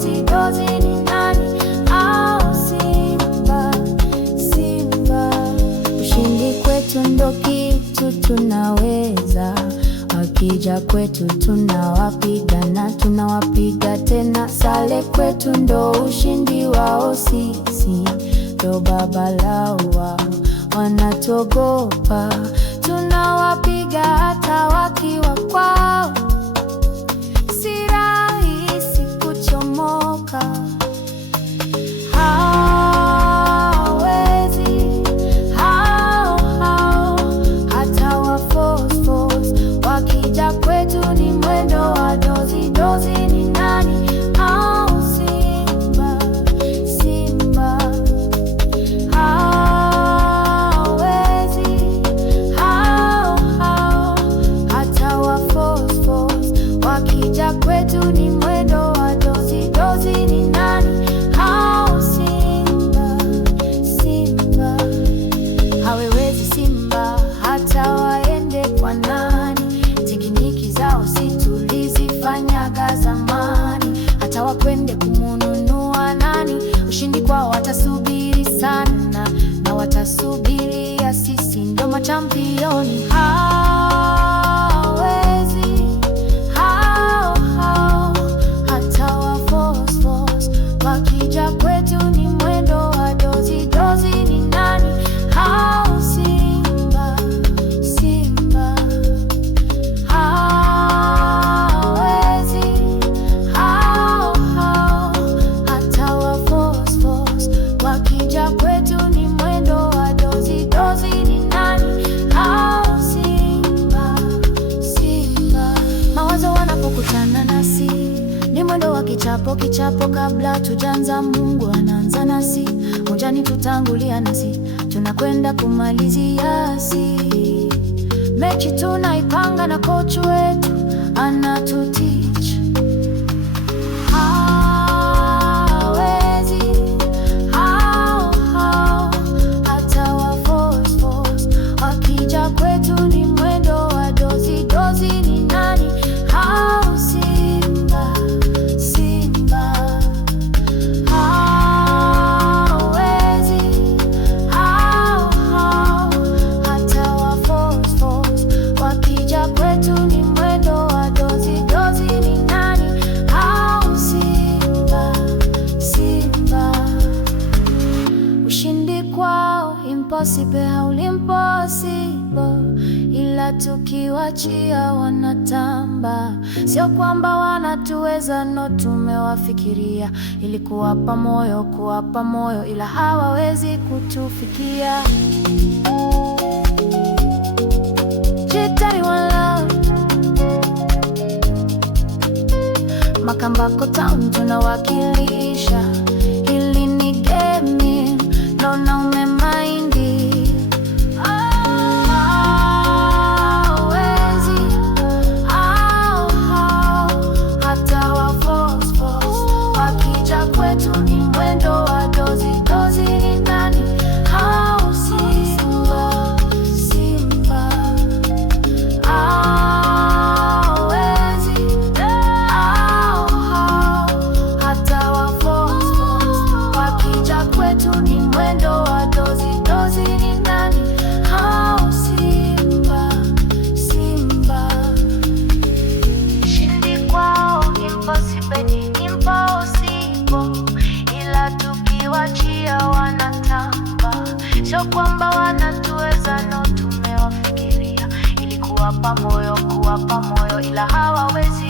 dozi dozi ni nani? Au Simba, Simba. Ushindi kwetu ndo kitu tunaweza, wakija kwetu tunawapiga na tunawapiga tena. Sale kwetu ndo ushindi wao, sisi ndo baba lao, wao wanatogopa. Tunawapiga hata wakiwa kwao, si rahisi kuchomoka. Hawezi hao hata wa force force, wakija kwetu ni mwendo wa dozi dozi ni nani? Au Simba, Simba. Hawezi hao hata wa force force, wakija kwetu ni mwendo wa dozi dozi ni nani? Au Simba, Simba. Hawezi Simba hata waende kwa nani, tekniki zao si tulizifanyaga zamani. Hata wakwende kumununua nani, ushindi kwao watasubiri sana, na watasubiria sisi ndo machampioni. Hawezi hao hata wa force force, wakija kwetu ni mwendo wa dozi dozi ni nani? Au Simba, Simba. Hawezi hao hata wa force force, wakija kwetu ni mwendo wa dozi dozi ni nani? Au Simba, Simba. Mawazo wanapokutana nasi ni mwendo wa kichapo kichapo, kabla tujanza Mungu anaanza nasi. Mojani tutangulia nasi tunakwenda kumalizia si. Mechi tunaipanga na coach wetu anatutich. Hawezi hao hata wa force force, wakija kwetu ni mwendo wa dozi dozi ni nani? Au Simba, Simba. Hawezi hao hata wa force force, wakija kwetu ni mwendo wa dozi dozi ni nani? Au Simba, Simba. Ushindi kwao impossible, impossible, ila tukiwachia wanatamba. Sio kwamba wanatuweza, no, tumewafikiria ili kuwapa moyo, ila hawawezi kutufikia. Jitari one love, Makambako town tunawakilisha. Hili ni game, naona umemaindi. Hawezi hao hata wa force force, wakija kwetu ni mwendo wa dozi dozi ni nani? Au Simba, Simba. Hawezi hao hata wa force force, wakija kwetu ni mwendo wa dozi dozi ni nani? Au Simba, Simba. Ushindi kwao impossible, impossible, ila tukiwachia wanatamba. Sio kwamba wanatuweza, no, tumewafikiria ili kuwapa moyo, ila hawawezi